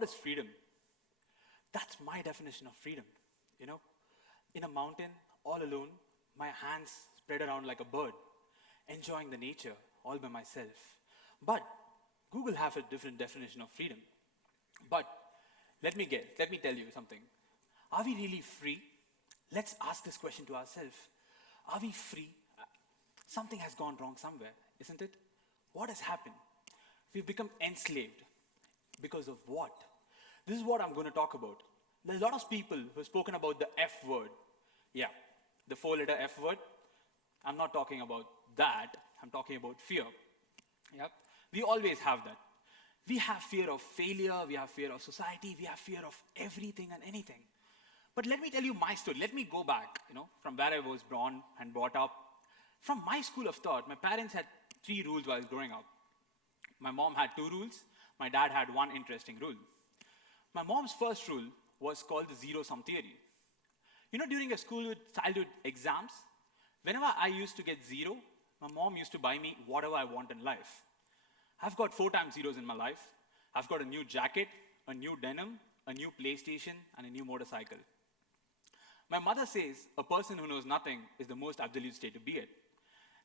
what is freedom? That's my definition of freedom. You know, in a mountain, all alone, my hands spread around like a bird, enjoying the nature all by myself. But Google have a different definition of freedom. But let me tell you something. Are we really free? Let's ask this question to ourselves. Are we free? Something has gone wrong somewhere, isn't it? What has happened? We've become enslaved. Because of what? This is what I'm going to talk about. There's a lot of people who have spoken about the F word. Yeah, the 4-letter F word. I'm not talking about that. I'm talking about fear. Yeah, we always have that. We have fear of failure. We have fear of society. We have fear of everything and anything. But let me tell you my story. Let me go back, from where I was born and brought up. From my school of thought, my parents had 3 rules while growing up. My mom had 2 rules. My dad had 1 interesting rule. My mom's first rule was called the zero-sum theory. During a childhood exams, whenever I used to get 0, my mom used to buy me whatever I want in life. I've got 4 times zeros in my life. I've got a new jacket, a new denim, a new PlayStation, and a new motorcycle. My mother says a person who knows nothing is the most absolute state to be at.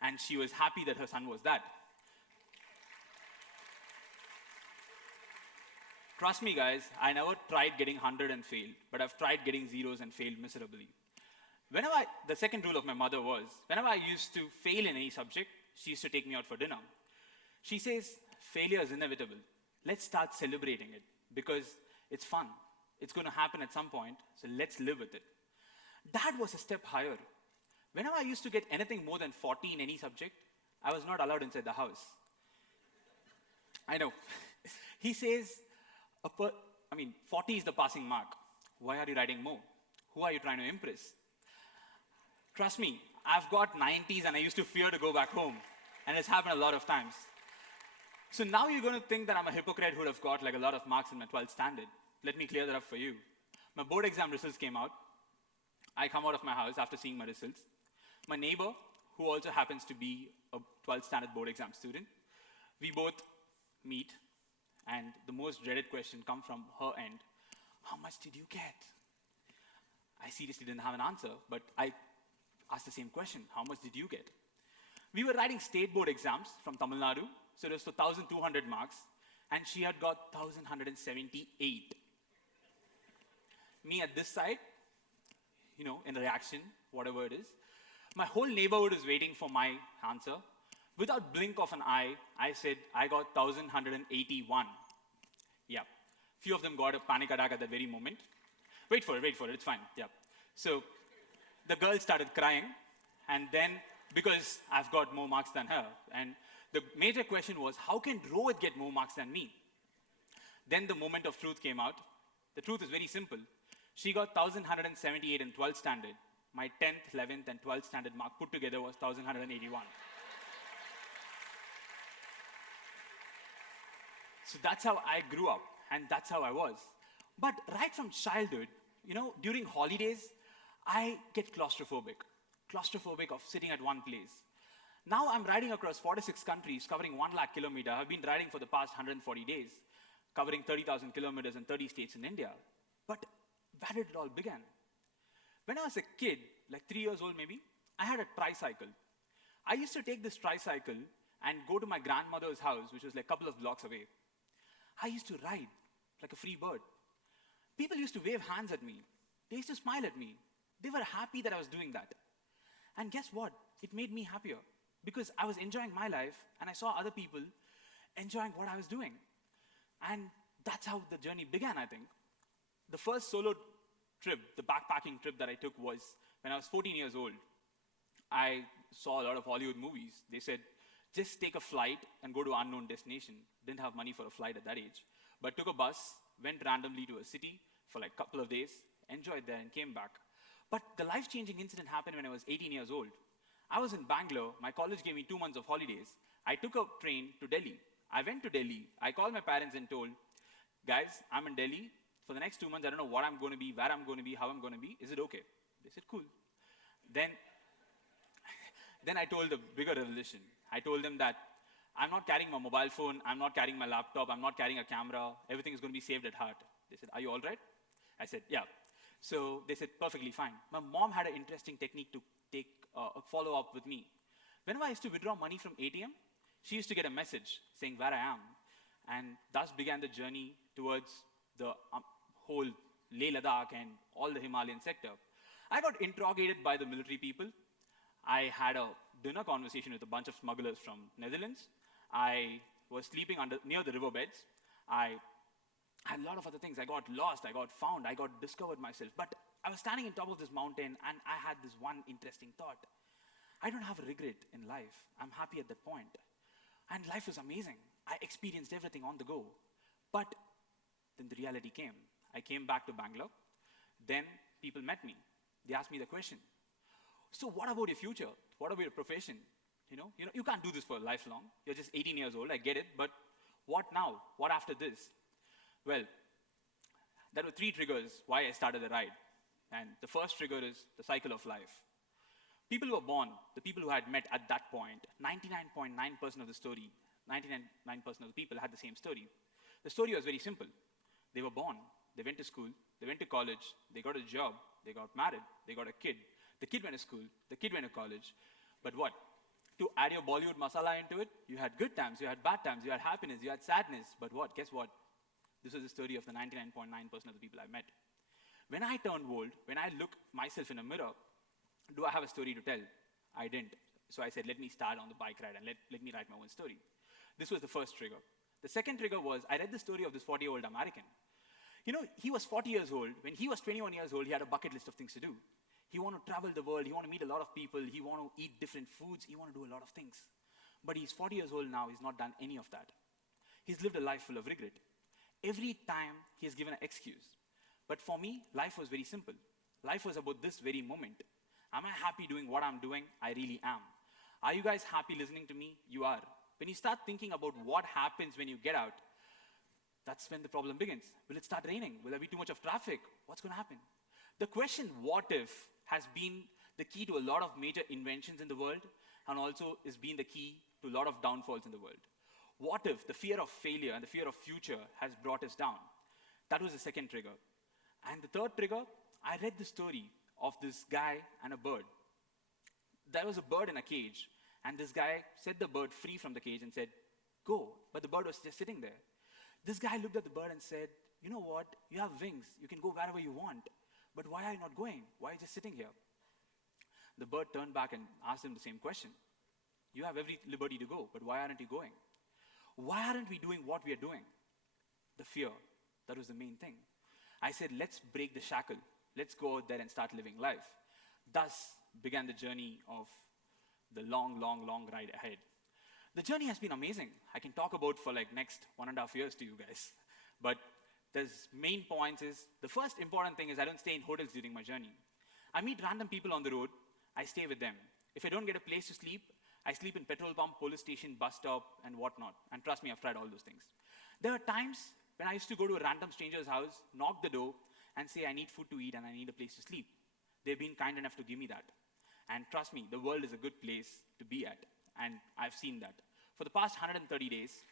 And she was happy that her son was that. Trust me, guys, I never tried getting 100 and failed, but I've tried getting zeros and failed miserably. The second rule of my mother was, whenever I used to fail in any subject, she used to take me out for dinner. She says, failure is inevitable. Let's start celebrating it, because it's fun. It's going to happen at some point, so let's live with it. That was a step higher. Whenever I used to get anything more than 40 in any subject, I was not allowed inside the house. I know. He says, 40 is the passing mark. Why are you writing more? Who are you trying to impress? Trust me, I've got 90s and I used to fear to go back home. And it's happened a lot of times. So now you're going to think that I'm a hypocrite who would have got like a lot of marks in my 12th standard. Let me clear that up for you. My board exam results came out. I come out of my house after seeing my results. My neighbor, who also happens to be a 12th standard board exam student, we both meet. And the most dreaded question comes from her end. How much did you get? I seriously didn't have an answer, but I asked the same question. How much did you get? We were writing state board exams from Tamil Nadu, so it was for 1,200 marks, and she had got 1,178. Me at this side, in reaction, whatever it is. My whole neighborhood is waiting for my answer. Without blink of an eye, I said, I got 1,181. Yeah. Few of them got a panic attack at that very moment. Wait for it, it's fine. Yeah. So the girl started crying, and then, because I've got more marks than her, and the major question was, how can Rohith get more marks than me? Then the moment of truth came out. The truth is very simple. She got 1,178 in 12th standard. My 10th, 11th, and 12th standard mark put together was 1,181. So that's how I grew up, and that's how I was. But right from childhood, during holidays, I get claustrophobic of sitting at one place. Now I'm riding across 46 countries, covering 1 lakh kilometers. I've been riding for the past 140 days, covering 30,000 kilometers in 30 states in India. But where did it all begin? When I was a kid, like 3 years old maybe, I had a tricycle. I used to take this tricycle and go to my grandmother's house, which was like a couple of blocks away. I used to ride like a free bird. People used to wave hands at me. They used to smile at me. They were happy that I was doing that. And guess what? It made me happier because I was enjoying my life and I saw other people enjoying what I was doing. And that's how the journey began, I think. The first solo trip, the backpacking trip that I took was when I was 14 years old. I saw a lot of Hollywood movies. They said, just take a flight and go to an unknown destination. Didn't have money for a flight at that age. But took a bus, went randomly to a city for like a couple of days, enjoyed there and came back. But the life-changing incident happened when I was 18 years old. I was in Bangalore. My college gave me 2 months of holidays. I took a train to Delhi. I went to Delhi. I called my parents and told, guys, I'm in Delhi. For the next 2 months, I don't know what I'm going to be, where I'm going to be, how I'm going to be. Is it okay? They said, cool. Then I told the bigger revelation. I told them that I'm not carrying my mobile phone, I'm not carrying my laptop, I'm not carrying a camera, everything is going to be saved at heart. They said, are you all right? I said, yeah. So they said, perfectly fine. My mom had an interesting technique to take a follow-up with me. Whenever I used to withdraw money from ATM, she used to get a message saying where I am. And thus began the journey towards the whole Leh Ladakh and all the Himalayan sector. I got interrogated by the military people. I had a dinner conversation with a bunch of smugglers from Netherlands. I was sleeping near the riverbeds. I had a lot of other things. I got lost, I got found, I got discovered myself. But I was standing on top of this mountain and I had this one interesting thought. I don't have a regret in life. I'm happy at that point. And life was amazing. I experienced everything on the go. But then the reality came. I came back to Bangalore. Then people met me. They asked me the question. So what about your future? What about your profession? You can't do this for lifelong. You're just 18 years old, I get it, but what now? What after this? Well, there were 3 triggers why I started the ride. And the first trigger is the cycle of life. People who were born, the people who I had met at that point, 99.9% of the story, 99% of the people had the same story. The story was very simple. They were born, they went to school, they went to college, they got a job, they got married, they got a kid. The kid went to school, the kid went to college. But what? To add your Bollywood masala into it, you had good times, you had bad times, you had happiness, you had sadness. But what? Guess what? This was the story of the 99.9% of the people I met. When I turned old, when I look myself in a mirror, do I have a story to tell? I didn't. So I said, let me start on the bike ride and let me write my own story. This was the first trigger. The second trigger was, I read the story of this 40-year-old American. He was 40 years old. When he was 21 years old, he had a bucket list of things to do. He wanted to travel the world, he wanted to meet a lot of people, he wanted to eat different foods, he wanted to do a lot of things. But he's 40 years old now, he's not done any of that. He's lived a life full of regret. Every time he has given an excuse. But for me, life was very simple. Life was about this very moment. Am I happy doing what I'm doing? I really am. Are you guys happy listening to me? You are. When you start thinking about what happens when you get out, that's when the problem begins. Will it start raining? Will there be too much of traffic? What's going to happen? The question, what if, has been the key to a lot of major inventions in the world, and also has been the key to a lot of downfalls in the world. What if the fear of failure and the fear of future has brought us down? That was the second trigger. And the third trigger, I read the story of this guy and a bird. There was a bird in a cage, and this guy set the bird free from the cage and said, go. But the bird was just sitting there. This guy looked at the bird and said, you know what? You have wings. You can go wherever you want. But why are you not going? Why are you just sitting here? The bird turned back and asked him the same question. You have every liberty to go, but why aren't you going? Why aren't we doing what we are doing? The fear. That was the main thing. I said, let's break the shackle. Let's go out there and start living life. Thus began the journey of the long, long, long ride ahead. The journey has been amazing. I can talk about for next 1.5 years to you guys. But there's main points is, the first important thing is I don't stay in hotels during my journey. I meet random people on the road, I stay with them. If I don't get a place to sleep, I sleep in petrol pump, police station, bus stop, and whatnot. And trust me, I've tried all those things. There are times when I used to go to a random stranger's house, knock the door, and say I need food to eat and I need a place to sleep. They've been kind enough to give me that. And trust me, the world is a good place to be at. And I've seen that. For the past 130 days,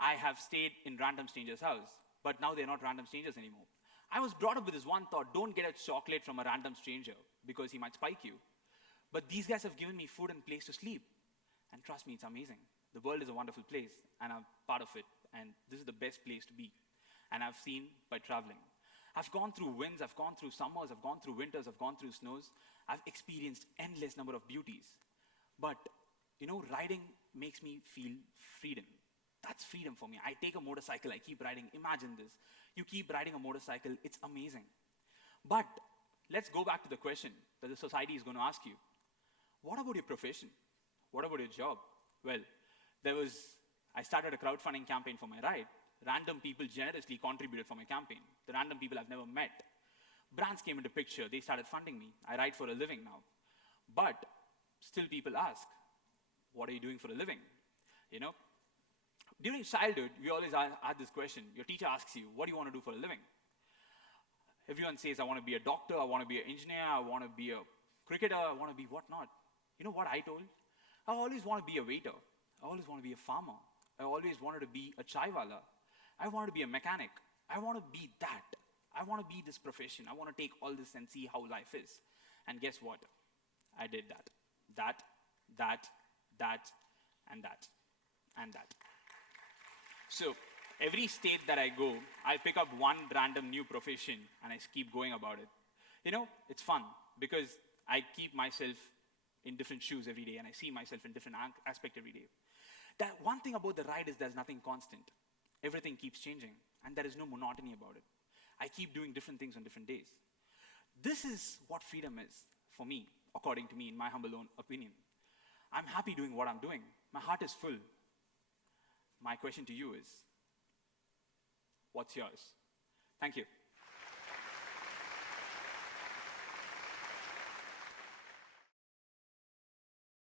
I have stayed in random strangers' house. But now they're not random strangers anymore. I was brought up with this one thought, don't get a chocolate from a random stranger because he might spike you. But these guys have given me food and place to sleep. And trust me, it's amazing. The world is a wonderful place, and I'm part of it. And this is the best place to be. And I've seen by traveling. I've gone through winds, I've gone through summers, I've gone through winters, I've gone through snows. I've experienced endless number of beauties. But, riding makes me feel freedom. That's freedom for me. I take a motorcycle, I keep riding. Imagine this. You keep riding a motorcycle, it's amazing. But let's go back to the question that the society is going to ask you. What about your profession? What about your job? Well, I started a crowdfunding campaign for my ride. Random people generously contributed for my campaign. The random people I've never met. Brands came into picture. They started funding me. I ride for a living now. But still people ask, what are you doing for a living? During childhood, we always had this question. Your teacher asks you, what do you want to do for a living? Everyone says, I want to be a doctor, I want to be an engineer, I want to be a Cricketer, I want to be whatnot. You know what I told? I always want to be a waiter. I always want to be a farmer. I always wanted to be a chaiwala. I wanted to be a mechanic. I want to be that. I want to be this profession. I want to take all this and see how life is. And guess what? I did that. That, and that, and that. So every state that I go, I pick up one random new profession and I keep going about it. You know, it's fun because I keep myself in different shoes every day and I see myself in different aspect every day. That one thing about the ride is there's nothing constant. Everything keeps changing and there is no monotony about it. I keep doing different things on different days. This is what freedom is for me, according to me, in my humble own opinion. I'm happy doing what I'm doing. My heart is full. My question to you is, what's yours? Thank you.